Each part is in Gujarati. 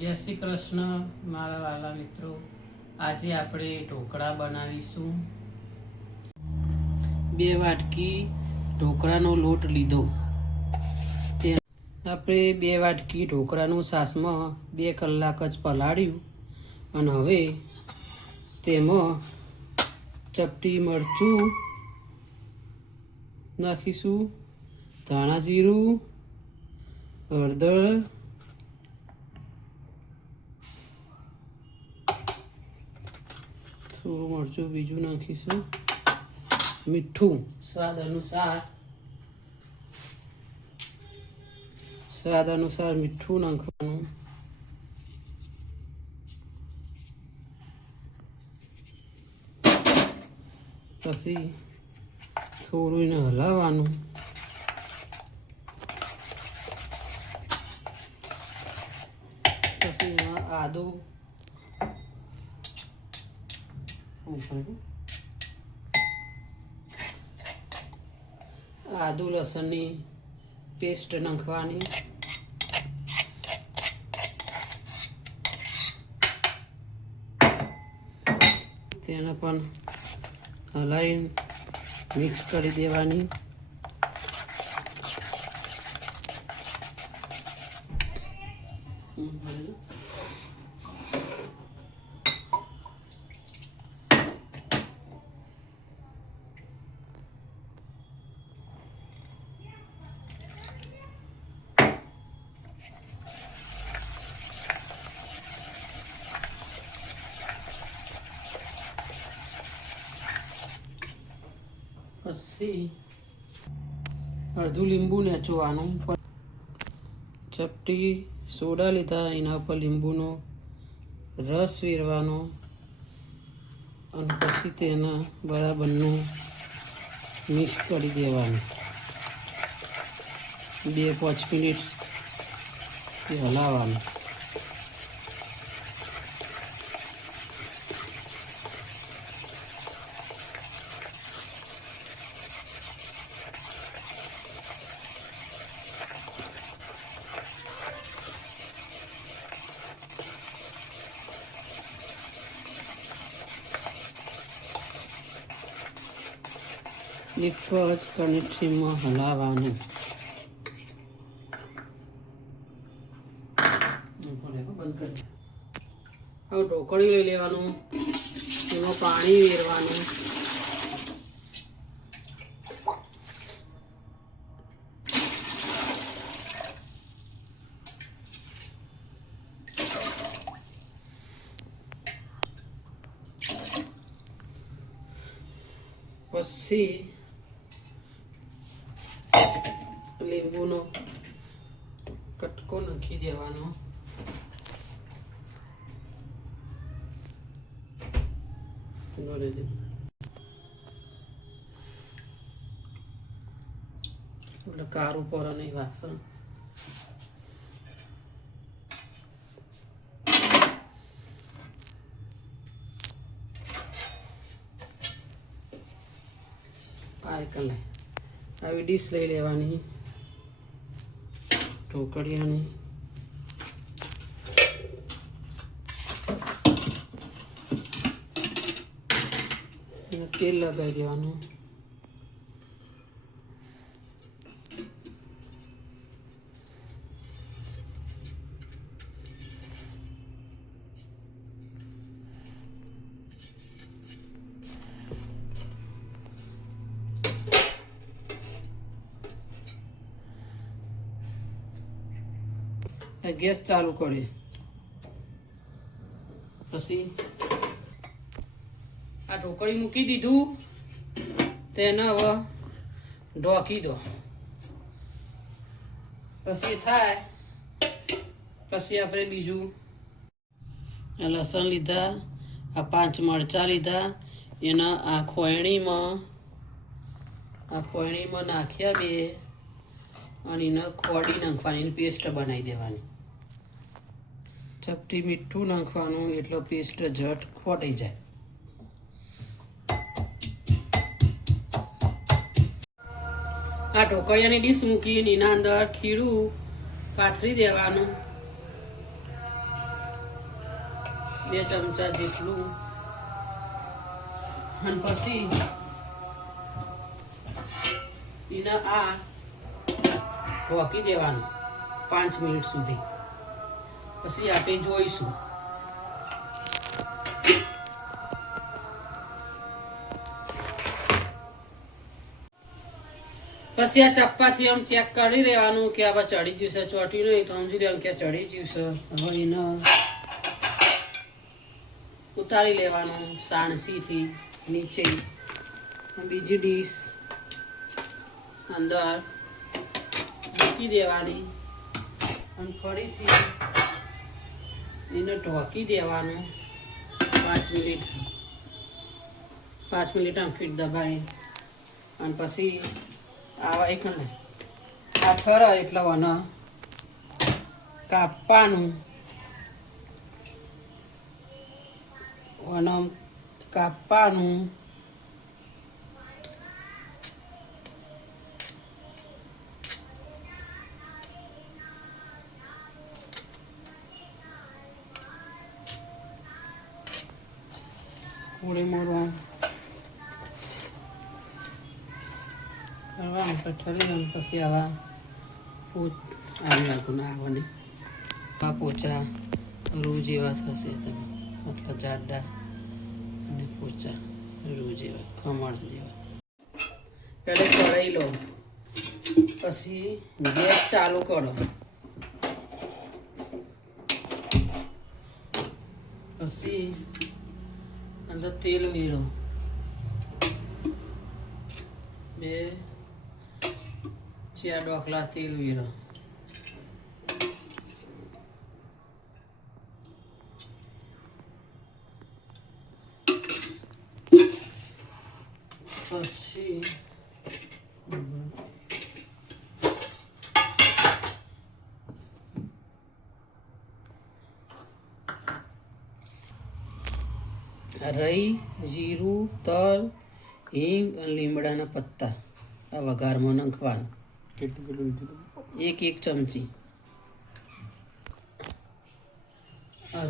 જય શ્રી કૃષ્ણ મારા વાલા મિત્રો. આજે આપણે ઢોકળા બનાવીશું. 2 વાટકી ઢોકળાનો લોટ લીધો. આપણે 2 વાટકી ઢોકળાનું સાસમાં 2 કલાક જ પલાળ્યું અને હવે તેમાં ચપટી મરચું નાખીશું, ધાણા જીરું, હળદર, થોડું મરચું બીજું નાખીશું, મીઠું સ્વાદ અનુસાર મીઠું નાખવાનું. પછી થોડું એને હલાવવાનું. પછી એમાં આદુ લસણની પેસ્ટ નાખવાની. તેને પણ હલાવીને મિક્સ કરી દેવાની. પછી અડધું લીંબુ નેચવાનું. ચપટી સોડા લીધા, એના ઉપર લીંબુનો રસ વેરવાનો અને પછી તેના બરાબરનું મિક્સ કરી દેવાનું. 2-5 મિનિટ હલાવવાનું. એક જ કનેક્શનમાં હલાવવાનું. હવે ઢોકળી લઈ લેવાનું, એમાં પાણી વેરવાનું. પછી લીંબુનો કટકો નાખી દેવાનો. એટલે કારું પર નહીં વાસણ. આવી ડીશ લઈ લેવાની ઢોકળિયાની. તેલ લગાવી દેવાનું. ગેસ ચાલુ કરી પછી આ ઢોકળી મૂકી દીધું. તેને હવે ઢોકી દો. પછી થાય પછી આપણે બીજું લસણ લીધા, આ 5 મરચાં લીધા, એના આ ખોયણીમાં નાખ્યા 2 અને એને ખોડી નાખવાની, પેસ્ટ બનાવી દેવાની. ચપટી મીઠું નાખવાનું એટલે પેસ્ટ ઝટ ખોટાઈ જાય. આ ઢોકળિયાની ડીશ મૂકીને એના અંદર ખીરું પાથરી દેવાનું. 2 ચમચા જેટલું અને પછી એને આ ઢોકી દેવાનું 5 મિનિટ સુધી. પછી આપણે જોઈશું. પછી આ ચપ્પાથી આમ ચેક કરી લેવાનું કે આ ચડી ગયું છે, ચોટ્યું નહીં તો સમજી લેવાનું કે ચડી ગયું છે. હવે એને ઉતારી લેવાનું સાણસીથી નીચે. બીજી ડીશ અંદર મૂકી દેવાની અને ફરીથી એને ઢોકી દેવાનું 5 મિનિટ. 5 મિનિટ આમ ફીટ દબાવી અને પછી આવા એક ને આ ઠરા એટલે આને કાપવાનું. આને કાપવાનું થોડી મોરવા કરવાનું ઠરી. પછી આવા આવી નાખું આવવાની આ પોચા રૂ જેવા થશે. તમે મતલબ જાડા અને પોચા રૂ જેવા, ખમણ જેવા. પહેલાં કઢાઈ લો, પછી ગેસ ચાલુ કરો, પછી અંદર તેલ વેરો. 2-4 ડોકલા તેલ વેરો. પછી રઈ, જીરું, તલ, હિંગ અને લીમડાના પત્તા આ વઘારમાં નાખવાનું. 1 ચમચી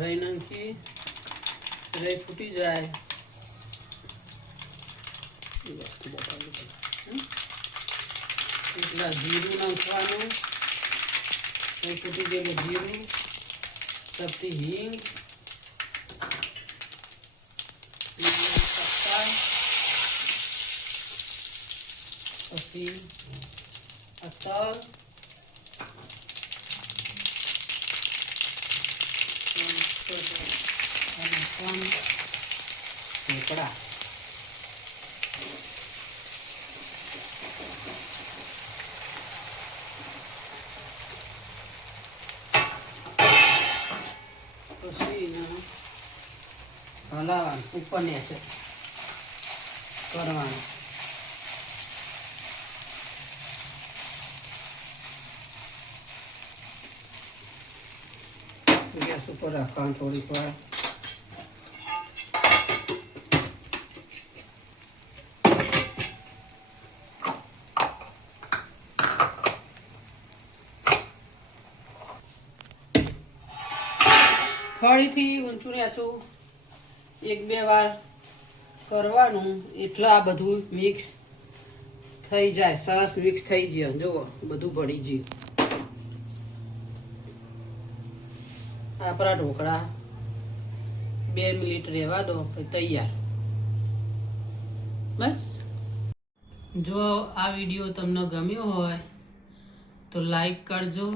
રઈ નાખી. રઈ ફૂટી જાય એટલા જીરું નાખવાનું. રઈ ફૂટી જાય એટલે જીરું, ચપટી હિંગ, પછી તલ, ઢોકળા. પછી હલાવવાનું, ઉપર નીચે કરવાનું. ગેસ ઉપર રાખવાનું થોડીક વાર. ફરીથી ઊંચું નીચું 1-2 વાર કરવાનું. એટલે આ બધું મિક્સ થઈ જાય, સરસ મિક્સ થઈ જાય. જુઓ બધું ભળી ગયું. આપણા ઢોકળા 2 મિનિટ રહેવા દો, પછી તૈયાર. બસ. જો આ વિડીયો તમને ગમ્યો હોય તો લાઈક કરજો,